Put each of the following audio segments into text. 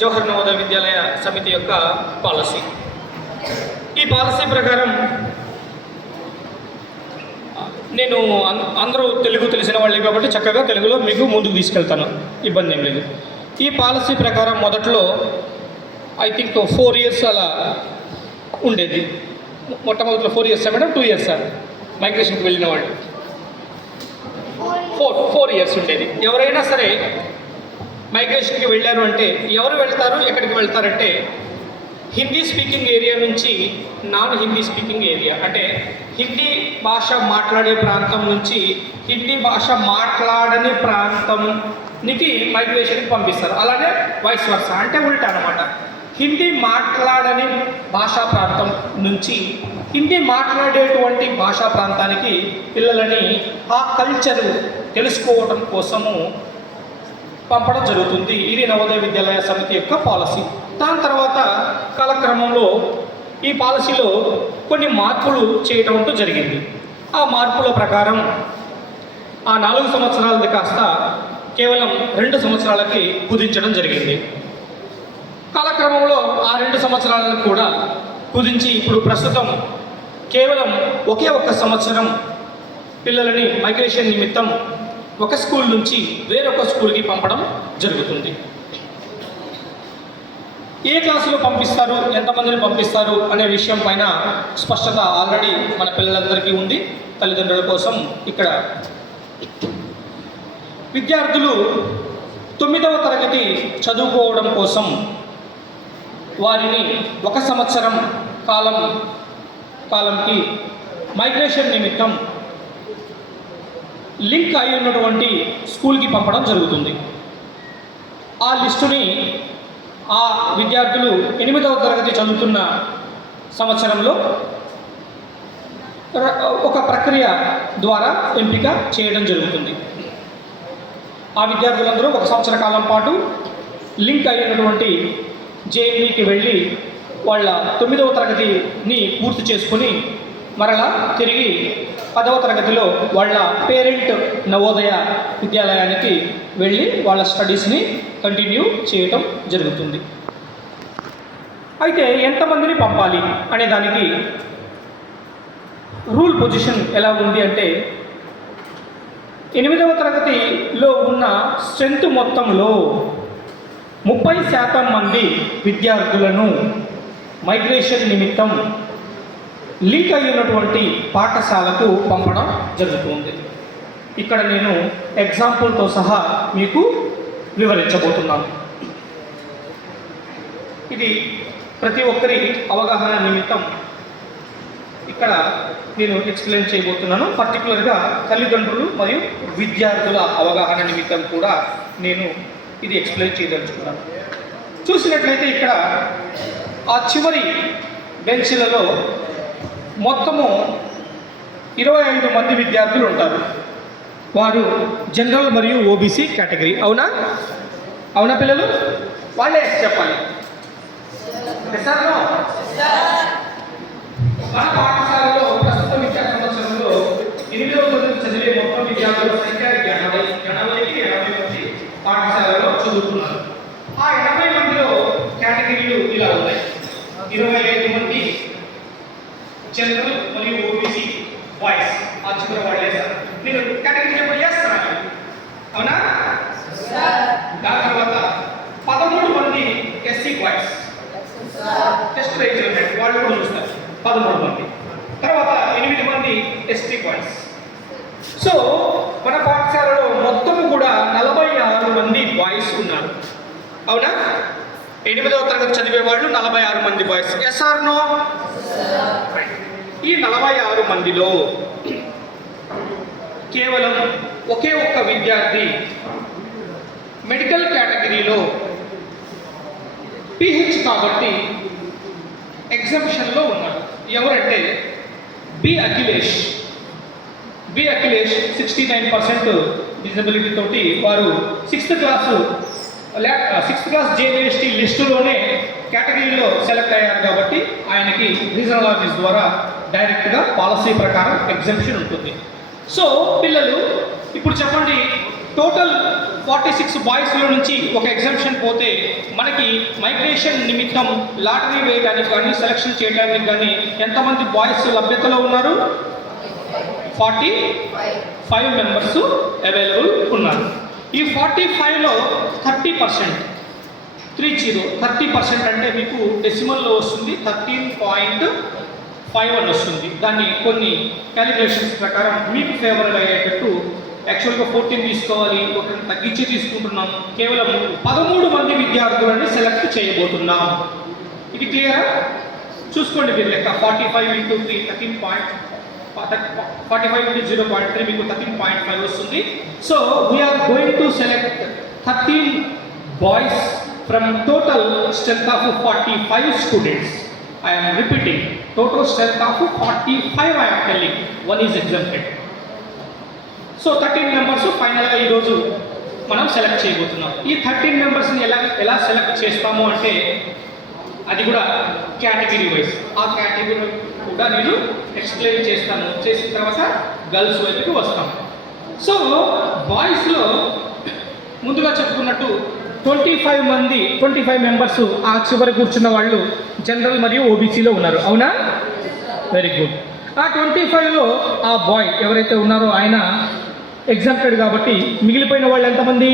జవహర్ నవోదయ విద్యాలయ సమితి యొక్క పాలసీ. ఈ పాలసీ ప్రకారం నేను అందరూ తెలుగు తెలిసిన వాళ్ళే కాబట్టి చక్కగా తెలుగులో మీకు ముందుకు తీసుకెళ్తాను, ఇబ్బంది ఏం లేదు. ఈ పాలసీ ప్రకారం మొదట్లో ఐ థింక్ 4 years అలా ఉండేది. మొట్టమొదటిలో 4 years మేడం, 2 years మైగ్రేషన్కి వెళ్ళిన వాళ్ళు 4 years ఉండేది. ఎవరైనా సరే మైగ్రేషన్కి వెళ్ళారు అంటే ఎవరు వెళ్తారు, ఎక్కడికి వెళ్తారంటే హిందీ స్పీకింగ్ ఏరియా నుంచి నాన్ హిందీ స్పీకింగ్ ఏరియా, అంటే హిందీ భాష మాట్లాడే ప్రాంతం నుంచి హిందీ భాష మాట్లాడని ప్రాంతంనికి మైగ్రేషన్కి పంపిస్తారు. అలానే వైస్ వర్స, అంటే ఉల్టా అనమాట. హిందీ మాట్లాడని భాషా ప్రాంతం నుంచి హిందీ మాట్లాడేటువంటి భాషా ప్రాంతానికి పిల్లలని ఆ కల్చరు తెలుసుకోవడం కోసము పంపడం జరుగుతుంది. ఇది నవోదయ విద్యాలయ సమితి యొక్క పాలసీ. దాని తర్వాత కాలక్రమంలో ఈ పాలసీలో కొన్ని మార్పులు చేయడం అంటూ జరిగింది. ఆ మార్పుల ప్రకారం ఆ 4 సంవత్సరాలది కాస్త కేవలం 2 సంవత్సరాలకి కుదించడం జరిగింది. కాలక్రమంలో ఆ 2 సంవత్సరాలను కూడా కుదించి ఇప్పుడు ప్రస్తుతం కేవలం ఒకే ఒక్క సంవత్సరం పిల్లలని మైగ్రేషన్ నిమిత్తం ఒక స్కూల్ నుంచి వేరొక స్కూల్కి పంపడం జరుగుతుంది. ఏ క్లాసులో పంపిస్తారు, ఎంతమందిని పంపిస్తారు అనే విషయం పైన స్పష్టత ఆల్రెడీ మన పిల్లలందరికీ ఉంది. తల్లిదండ్రుల కోసం ఇక్కడ విద్యార్థులు 9వ తరగతి చదువుకోవడం కోసం వారిని 1 సంవత్సరం కాలంకి మైగ్రేషన్ నిమిత్తం లింక్ అయి ఉన్నటువంటి స్కూల్కి పంపడం జరుగుతుంది. ఆ లిస్టుని ఆ విద్యార్థులు 8వ తరగతి చదువుతున్న సంవత్సరంలో ఒక ప్రక్రియ ద్వారా ఎంపిక చేయడం జరుగుతుంది. ఆ విద్యార్థులందరూ 1 సంవత్సర కాలం పాటు లింక్ అయినటువంటి జేఎన్ఈకి వెళ్ళి వాళ్ళ 9వ తరగతిని పూర్తి చేసుకుని మరలా తిరిగి 10వ తరగతిలో వాళ్ళ పేరెంట్ నవోదయ విద్యాలయానికి వెళ్ళి వాళ్ళ స్టడీస్ని కంటిన్యూ చేయటం జరుగుతుంది. అయితే ఎంతమందిని పంపాలి అనే దానికి రూల్ పొజిషన్ ఎలా ఉంది అంటే 8వ తరగతిలో ఉన్న స్ట్రెంత్ మొత్తంలో 30% మంది విద్యార్థులను మైగ్రేషన్ నిమిత్తం లింక్ అయినటువంటి పాఠశాలకు పంపడం జరుగుతుంది. ఇక్కడ నేను ఎగ్జాంపుల్తో సహా మీకు వివరించబోతున్నాను. ఇది ప్రతి ఒక్కరి అవగాహన నిమిత్తం ఇక్కడ నేను ఎక్స్ప్లెయిన్ చేయబోతున్నాను. పర్టికులర్గా తల్లిదండ్రులు మరియు విద్యార్థుల అవగాహన నిమిత్తం కూడా నేను ఇది ఎక్స్ప్లెయిన్ చేయదలుచుకున్నాను. చూసినట్లయితే ఇక్కడ ఆ చివరి బెంచ్లలో మొత్తము 25 మంది విద్యార్థులు ఉంటారు. వారు జనరల్ మరియు ఓబీసీ కేటగిరీ. అవునా పిల్లలు? వాళ్ళే చెప్పాలి. మన పాఠశాలలో ప్రస్తుత విద్యా సంవత్సరంలో 8వ తరగతి చదివే మొత్తం విద్యార్థుల సంఖ్య 80 మంది పాఠశాలలో చదువుతున్నారు. ఆ 80 మందిలో కేటగిరీలు ఇలా ఉన్నాయి. 25 మంది జనరల్ మరియు ఓబీసీ బాయ్స్. ఆ చివరి వాళ్ళే సార్. మీరు కేటగిరీ చెప్పి చేస్తారా? అవునా? దాని తర్వాత 13 మంది ఎస్సీ బాయ్స్. టెస్ట్ రైజ్ వాళ్ళు కూడా చూస్తారు. 13 మంది. తర్వాత 8 మంది ఎస్టీ బాయ్స్. సో మన పాఠశాలలో మొత్తం కూడా 46 మంది బాయ్స్ ఉన్నారు. అవునా? 8వ తరగతి చదివే వాళ్ళు 46 మంది బాయ్స్. Yes are no? ఈ 46 మందిలో కేవలం ఒకే ఒక్క విద్యార్థి మెడికల్ కేటగిరీలో పిహెచ్ కాబట్టి ఎగ్జంప్షన్లో ఉన్నాడు. ఎవరంటే బి అఖిలేష్ 69% డిజబిలిటీ తోటి వారు 6th క్లాస్ జేఎన్ఎస్టీ లిస్టులోనే కేటగిరీలో సెలెక్ట్ అయ్యారు కాబట్టి ఆయనకి రీజనల్ ఆఫీస్ ద్వారా డైరెక్ట్గా పాలసీ ప్రకారం ఎగ్జంప్షన్ ఉంటుంది. సో పిల్లలు ఇప్పుడు చెప్పండి, టోటల్ 46 బాయ్స్లో నుంచి ఒక ఎగ్జంప్షన్ పోతే మనకి మైగ్రేషన్ నిమిత్తం లాటరీ వేయడానికి కానీ సెలక్షన్ చేయడానికి కానీ ఎంతమంది బాయ్స్ లభ్యతలో ఉన్నారు? 45 మెంబర్స్ అవైలబుల్ ఉన్నారు. ఈ 45లో 30%, 30% అంటే మీకు డెసిమల్లో వస్తుంది 13.5 అని వస్తుంది. దాన్ని కొన్ని క్యాలిక్యులేషన్స్ ప్రకారం మీకు ఫేవర్గా అయ్యేటట్టు యాక్చువల్గా 14 తీసుకోవాలి, ఒకరిని తగ్గించి తీసుకుంటున్నాం. కేవలం 13 మంది విద్యార్థులని సెలెక్ట్ చేయబోతున్నాం. ఇది క్లియరా? చూసుకోండి మీరు లెక్క. 45 × 3 45 × 0.3 మీకు 13.5 వస్తుంది. So we are going to select 13 boys from total strength of 45 students. I am repeating, total strength of 45 I am telling, one is exempted. So 13 members ఫైనల్గా ఈరోజు మనం సెలెక్ట్ చేయబోతున్నాం. ఈ 13 మెంబర్స్ని ఎలా సెలెక్ట్ చేస్తాము అంటే అది కూడా కేటగిరీ వైజ్. ఆ కేటగిరీ కూడా నేను ఎక్స్ప్లెయిన్ చేస్తాను. చేసిన తర్వాత గర్ల్స్ వైపుకి వస్తాం. సో బాయ్స్లో ముందుగా చెప్పుకున్నట్టు 25 మెంబర్స్ ఆ చివరి కూర్చున్న వాళ్ళు జనరల్ మరియు ఓబీసీలో ఉన్నారు. అవునా? Very good. ఆ 25లో ఆ బాయ్ ఎవరైతే ఉన్నారో ఆయన ఎగ్జామ్టెడ్ కాబట్టి మిగిలిపోయిన వాళ్ళు ఎంతమంది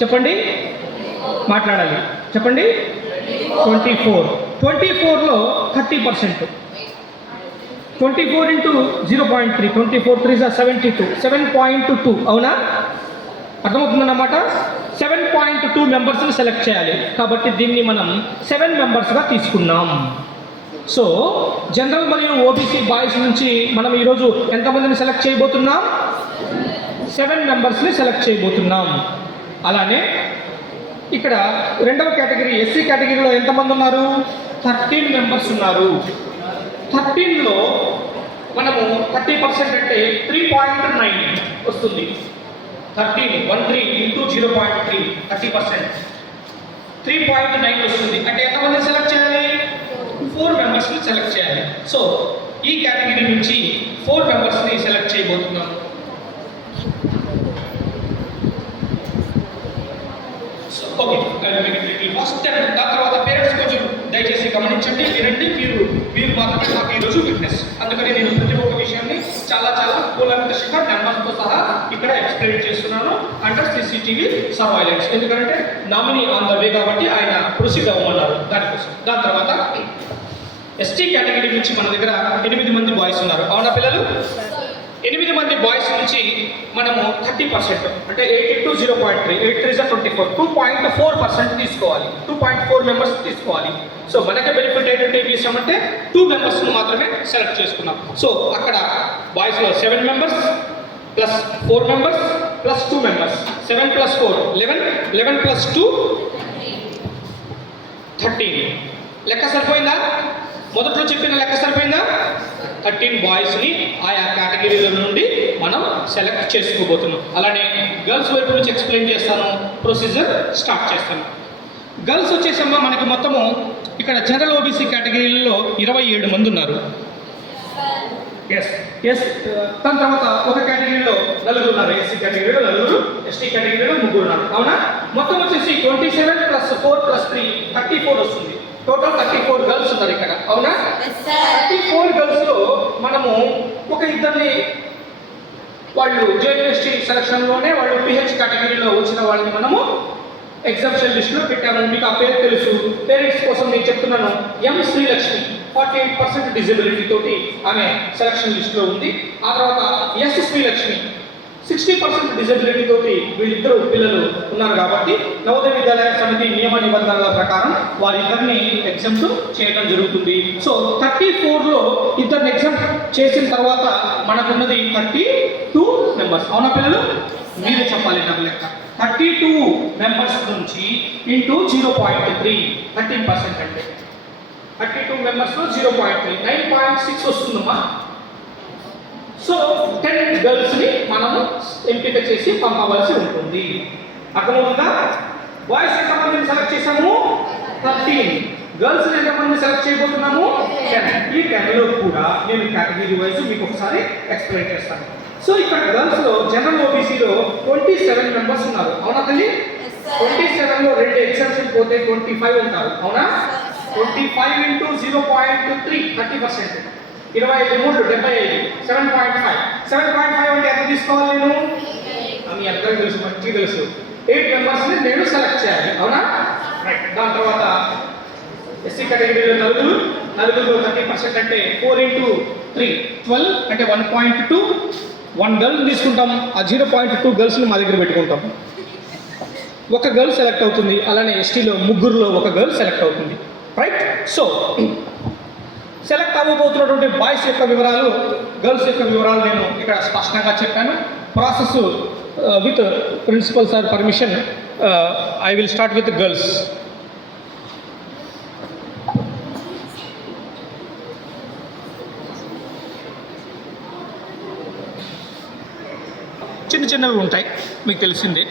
చెప్పండి? మాట్లాడాలి, చెప్పండి. 24లో 30%. 24 × 0.3, 24 3 72, 7.2. అవునా? అర్థమవుతుందన్నమాట. 7.2 మెంబర్స్ని సెలెక్ట్ చేయాలి కాబట్టి దీన్ని మనం 7 మెంబర్స్గా తీసుకున్నాం. సో జనరల్ మరియు ఓబీసీ బాయ్స్ నుంచి మనం ఈరోజు ఎంతమందిని సెలెక్ట్ చేయబోతున్నాం? 7 మెంబర్స్ని సెలెక్ట్ చేయబోతున్నాం. అలానే ఇక్కడ రెండవ కేటగిరీ ఎస్సీ కేటగిరీలో ఎంతమంది ఉన్నారు? 13 మెంబర్స్ ఉన్నారు. 13లో మనము 30% అంటే 3.9 వస్తుంది. 13 × 0.3 30%, 3.9 వస్తుంది. అంటే ఎంతమందిని సెలెక్ట్ చేయాలి? 4 మెంబర్స్ని సెలెక్ట్ చేయాలి. సో ఈ కేటగిరీ నుంచి 4 మెంబర్స్ని సెలెక్ట్ చేయబోతున్నాం. సో ఓకే, ఫస్ట్ దాని తర్వాత పేరెంట్స్ కొంచెం దయచేసి గమనించండి, వినండి. మీరు మాత్రమే నాకు ఈరోజు విట్నెస్. అందుకని నేను ప్రతి ఒక్క విషయాన్ని చాలా కూలంకషంగా నెంబర్స్తో సహా ఇక్కడ ఎక్స్ప్లెయిన్ చేస్తున్నాను అండర్ CCTV సర్వైలెన్స్. ఎందుకంటే నామినీ ఆన్ ద వే కాబట్టి ఆయన ప్రొసీడ్ అవ్వమన్నారు దానికోసం. దాని తర్వాత ఎస్టీ కేటగిరీ నుంచి మన దగ్గర 8 మంది బాయ్స్ ఉన్నారు. అవునా పిల్లలు? 8 మంది బాయ్స్ నుంచి మనము 30% అంటే 8 × 0.3, 8 3 24, 2.4% తీసుకోవాలి. 2.4 మెంబర్స్ తీసుకోవాలి. సో మనకి బెనిఫిట్ ఏంటంటే ఏం చేసామంటే 2 మెంబర్స్ని మాత్రమే సెలెక్ట్ చేసుకున్నాం. సో అక్కడ బాయ్స్లో 7 members plus 4 members plus 2 members, 7 + 4 11, 11 + 2 13. లెక్క సరిపోయిందా? మొదట్లో చెప్పిన లెక్క సరిపోయిందా? 13 బాయ్స్ని ఆయా కేటగిరీల నుండి మనం సెలెక్ట్ చేసుకోబోతున్నాం. అలానే గర్ల్స్ వైపు నుంచి ఎక్స్ప్లెయిన్ చేస్తాను, ప్రొసీజర్ స్టార్ట్ చేస్తాను. గర్ల్స్ వచ్చేసమ్మా మనకి మొత్తము ఇక్కడ జనరల్ ఓబీసీ కేటగిరీలో 27 మంది ఉన్నారు. ఎస్. దాని తర్వాత ఒక కేటగిరీలో 4 ఉన్నారు. ఎస్సీ కేటగిరీలో 4, ఎస్టీ కేటగిరీలో 3 ఉన్నారు. అవునా? మొత్తం వచ్చేసి 27 + 4 + 3 34 వస్తుంది. టోటల్ 34 గర్ల్స్ ఉన్నారు ఇక్కడ. అవునా? 34 గర్ల్స్లో మనము ఒక ఇద్దరిని వాళ్ళు JUST సెలక్షన్లోనే వాళ్ళు PH కేటగిరీలో వచ్చిన వాళ్ళని మనము ఎగ్జామ్షన్ లిస్ట్లో పెట్టాము. మీకు ఆ పేరు తెలుసు. పేరెంట్స్ కోసం నేను చెప్తున్నాను. M శ్రీలక్ష్మి 48% డిజబిలిటీ తోటి ఆమె సెలక్షన్ లిస్ట్లో ఉంది. ఆ తర్వాత S శ్రీలక్ష్మి 60% డిజబిలిటీ తోటి వీళ్ళిద్దరు పిల్లలు ఉన్నారు కాబట్టి నవోదయ విద్యాలయ సమితి నియమ నిబంధనల ప్రకారం వారిద్దరిని ఎగ్జామ్స్ చేయడం జరుగుతుంది. సో 34లో ఇద్దరిని ఎగ్జామ్ చేసిన తర్వాత మనకున్నది 32 మెంబర్స్. అవునా పిల్లలు? మీరే చెప్పాలి నాకు లెక్క. 32 మెంబర్స్ నుంచి ఇంటూ 0.3 13% అంటే 32 మెంబర్స్లో 0.3 9.6 వస్తుందమ్మా. సో 10 గర్ల్స్ని మనము ఎంపిక చేసి పంపవలసి ఉంటుంది. అర్థమవుతుందా? బాయ్స్ ఎంతమందిని సెలెక్ట్ చేసాము? 13. గర్ల్స్ని ఎంతమందిని సెలెక్ట్ చేయబోతున్నాము? 10. ఈ 10లో కూడా నేను కేటగిరీ వైజ్ మీకు ఒకసారి ఎక్స్ప్లెయిన్ చేస్తాను. సో ఇక్కడ గర్ల్స్లో జనరల్ ఓబీసీలో 27 మెంబర్స్ ఉన్నారు. అవునా తల్లి? 27లో 2 ఎగ్జామ్షన్ పోతే 25 ఉంటారు, అవునా? 25 ఇంటూ 0.3 30%. 25 3 75 7.5. 7.5 అంటే ఎంత తీసుకోవాలి నేను? మీ అందరికీ తెలుసు, మంచిగా తెలుసు. 8 మెంబర్స్ని నేను సెలెక్ట్ చేయాలి, అవునా? రైట్. దాని తర్వాత ఎస్సీ కేటగిరీలో నలుగురు 30% అంటే 4 ఇంటూ 3 12 అంటే 1.2. 1 గర్ల్ తీసుకుంటాం, ఆ 0.2 గర్ల్స్ని మా దగ్గర పెట్టుకుంటాం. ఒక గర్ల్ సెలెక్ట్ అవుతుంది. అలానే ఎస్టీలో ముగ్గురులో ఒక గర్ల్ సెలెక్ట్ అవుతుంది, రైట్? సో సెలెక్ట్ అవ్వబోతున్నటువంటి బాయ్స్ యొక్క వివరాలు, గర్ల్స్ యొక్క వివరాలు నేను ఇక్కడ స్పష్టంగా చెప్పాను. Process with principal sir permission I will start with girls. చిన్నవి ఉంటాయి, మీకు తెలిసిందే.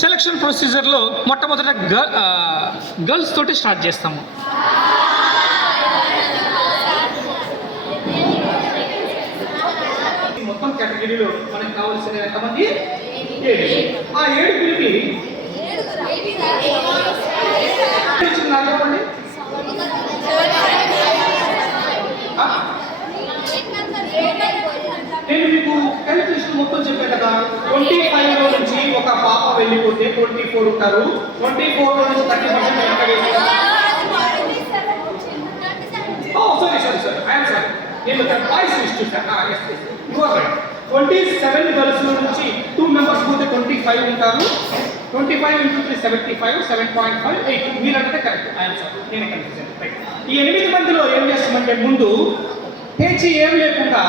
సెలక్షన్ ప్రొసీజర్లో మొట్టమొదట గర్ల్స్ తోటి స్టార్ట్ చేస్తాము. మొత్తం కేటగిరీలో మనకు కావాల్సిన ఎంతమంది? 7. ఆ 7గురికి నేను మీకు క్యాలిక్యులేషన్ మొత్తం చెప్పాను కదా. 25లో నుంచి ఒక పాప వెళ్ళిపోతే 24 ఉంటారు. 24లో నుంచి 30% ఎంత వేస్తారు? సారీ ఐఎమ్ సారీ, నేను బాయ్స్ లిస్ట్ చూసాను. 27 గర్ల్స్ నుంచి 2 మెంబర్స్ పోతే 25 ఉంటారు. 25 ఇంటూ 3 75 7.5 8. మీరంటే కరెక్ట్, ఐఎమ్ సారీ, నేనే కన్ఫ్యూజన్. రైట్. ఈ 8 మందిలో ఏం చేస్తామంటే ముందు పేచి ఏం లేకుండా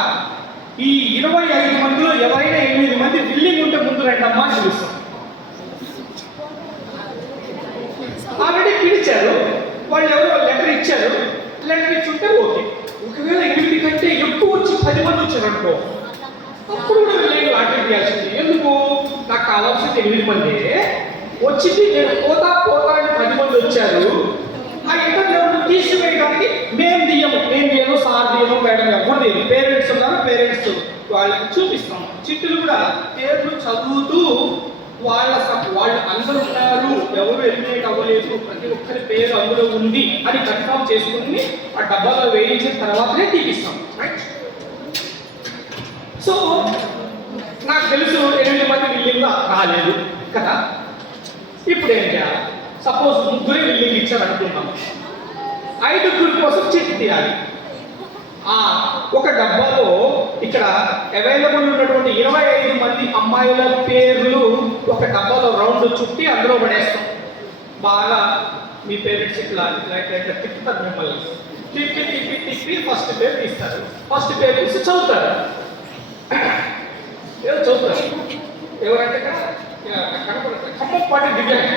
ఈ 25 మందిలో ఎవరైనా 8 మంది విల్లింగ్ ఉంటే ముందు రండమ్మా అని పిలుస్తాం. ఆల్రెడీ పిలిచారు, వాళ్ళు ఎవరో లెటర్ ఇచ్చారు. లెటర్ ఇచ్చుంటే ఓకే. ఒకవేళ 8 కంటే ఎక్కువ వచ్చి 10 మంది వచ్చారు అనుకో, అప్పుడు కూడా వీళ్ళు అటెండ్ చేయాల్సింది. ఎందుకు? నాకు కావాల్సింది 8 మంది వచ్చింది, నేను పోతా అని 10 మంది వచ్చారు. ఆ ఇంటర్వ్యూ తీసివేయడానికి మేము తీయను, సార్ తీయను, మేడం ఎవరు తీయను. పేరెంట్స్ ఉన్నారు, పేరెంట్స్ వాళ్ళకి చూపిస్తాం. చిట్టులు కూడా పేర్లు చదువుతూ వాళ్ళు అందరూ ఉన్నారు, ఎవరు ఎలిమినేట్ అవ్వలేదు, ప్రతి ఒక్కరి పేరు అందులో ఉంది అని కన్ఫర్మ్ చేసుకుని ఆ డబ్బాలో వేయించిన తర్వాతనే తీపిస్తాం, రైట్? సో నాకు తెలుసు 8 మంది విల్లింగ్ రాలేదు కదా. ఇప్పుడు ఏం చేయాలి? సపోజ్ 3 విల్లింగ్ ఇచ్చారు అనుకుంటాం. 5 కోసం చిట్టి తీయాలి. ఒక డబ్బాలో ఇక్కడ అవైలబుల్ ఉన్నటువంటి 25 మంది అమ్మాయిల పేర్లు ఒక డబ్బాలో రౌండ్ చుట్టి అందులో పడేస్తాం. బాగా మీ పేరెంట్స్ ఇట్లా తిప్పుతారు మిమ్మల్ని. తిప్పి ఫస్ట్ పేరు తీస్తారు. ఫస్ట్ పేరు తీసి చదువుతారు. ఏదో చదువుతారు. ఎవరంటే కనపడతారు, ఖమ్మంపాటి దిగారు.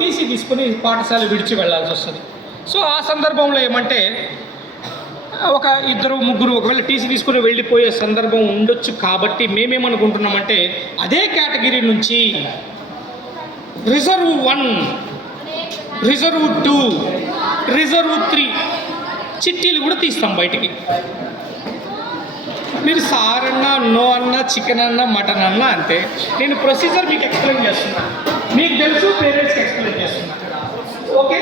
టీసీ తీసుకుని పాఠశాల విడిచి వెళ్ళాల్సి వస్తుంది. సో ఆ సందర్భంలో ఏమంటే ఒక 2 3 ఒకవేళ టీసీ తీసుకుని వెళ్ళిపోయే సందర్భం ఉండొచ్చు. కాబట్టి మేమేమనుకుంటున్నామంటే అదే కేటగిరీ నుంచి రిజర్వ్ 1, రిజర్వ్ 2, రిజర్వ్ 3 చిట్టీలు కూడా తీస్తాం బయటికి. మీరు సార్ అన్నా, నో అన్నా, చికెన్ అన్నా, మటన్ అన్నా అంతే. నేను ప్రొసీజర్ మీకు ఎక్స్ప్లెయిన్ చేస్తున్నా, మీకు తెలుసు, పేరెంట్స్కి ఎక్స్ప్లెయిన్ చేస్తున్నా, ఓకే?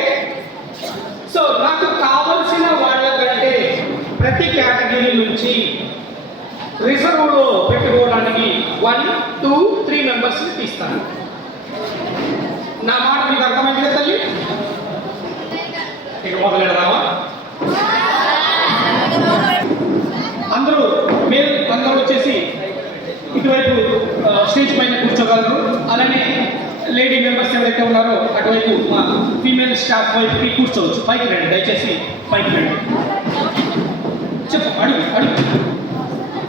సో నాకు కావలసిన వాళ్ళకంటే ప్రతి కేటగిరీ నుంచి రిజర్వ్లో పెట్టుకోవడానికి 1 2 3 మెంబర్స్ని తీస్తాను. నా మాట మీకు అర్థమైంది తల్లి? ఇక మొదలెడదామా? అందరూ వచ్చేసి ఇటువైపు స్టేజ్ పైన కూర్చోగలరు. అలానే లేడీ మెంబర్స్ ఎవరైతే ఉన్నారో అటువైపు మా ఫీమేల్ స్టాఫ్ వైపుకి కూర్చోవచ్చు. పైకి రండి, దయచేసి పైకి రండి. చెప్పు, అడుగు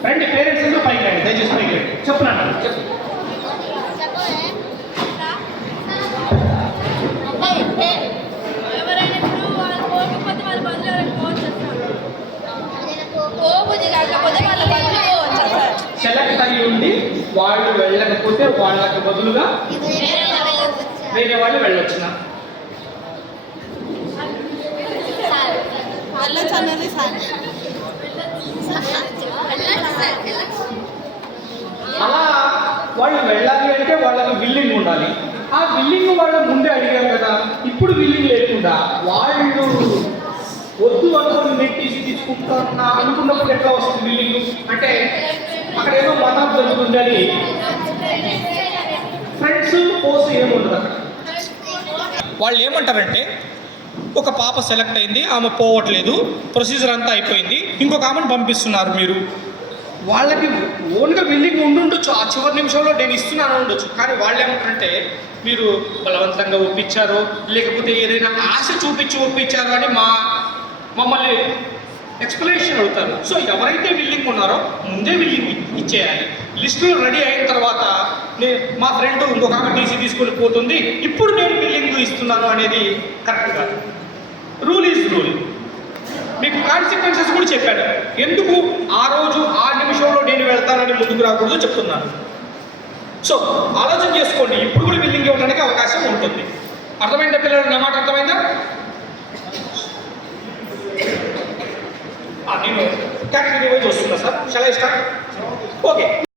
రండి. పేరెంట్స్ అందరూ పైకి రండి, దయచేసి పైకి రండి. చెప్పున్నాను, చెప్పు. సెలెక్ట్ అయ్యి ఉండి వాళ్ళు వెళ్ళకపోతే వాళ్ళకి బదులుగా వేరే వాళ్ళు వెళ్ళొచ్చిన అలా వాళ్ళు వెళ్ళాలి అంటే వాళ్ళకి విల్లింగ్ ఉండాలి. ఆ విల్లింగ్ వాళ్ళు ముందే అడిగారు కదా, ఇప్పుడు విల్లింగ్ లేకుండా వాళ్ళు వద్దు అనుకుని నేను తీసుకుంటున్నా అనుకున్నప్పుడు ఎట్లా వస్తుంది విల్లింగ్? అంటే అక్కడ ఏదో మతాలు జరుగుతుందని ఫ్రెండ్స్ పోస్ట్ ఏముండదు అక్కడ. వాళ్ళు ఏమంటారంటే ఒక పాప సెలెక్ట్ అయింది, ఆమె పోవట్లేదు, ప్రొసీజర్ అంతా అయిపోయింది, ఇంకొక ఆమెను పంపిస్తున్నారు. మీరు వాళ్ళకి ఓన్గా విల్లింగ్ ఉండుండొచ్చు, ఆ చివరి నిమిషంలో నేను ఇస్తున్నాను ఉండొచ్చు. కానీ వాళ్ళు ఏమంటారంటే మీరు బలవంతంగా ఒప్పించారో లేకపోతే ఏదైనా ఆశ చూపించి ఒప్పించారో అని మమ్మల్ని ఎక్స్ప్లెనేషన్ అడుగుతారు. సో ఎవరైతే విల్లింగ్ ఉన్నారో ముందే విల్లింగ్ ఇచ్చేయాలి. లిస్టులు రెడీ అయిన తర్వాత మా ఫ్రెండ్ ఇంకొక ఆమె టీసీ తీసుకొని పోతుంది, ఇప్పుడు నేను విల్లింగ్ ఇస్తున్నాను అనేది కరెక్ట్ కాదు. Rule is rule. మీకు కాన్సిక్వెన్సెస్ కూడా చెప్పాడు. ఎందుకు ఆ రోజు ఆ నిమిషంలో నేను వెళ్తానని ముందుకు రాకూడదు చెప్తున్నాను. సో ఆలోచన చేసుకోండి, ఇప్పుడు కూడా విల్లింగ్ ఇవ్వడానికి అవకాశం ఉంటుంది. అర్థమైందా పిల్లలు? నా మాట అర్థమైందా? నేను కేటగిరీ వైజ్ వస్తున్నా sir. Shall I start? Okay.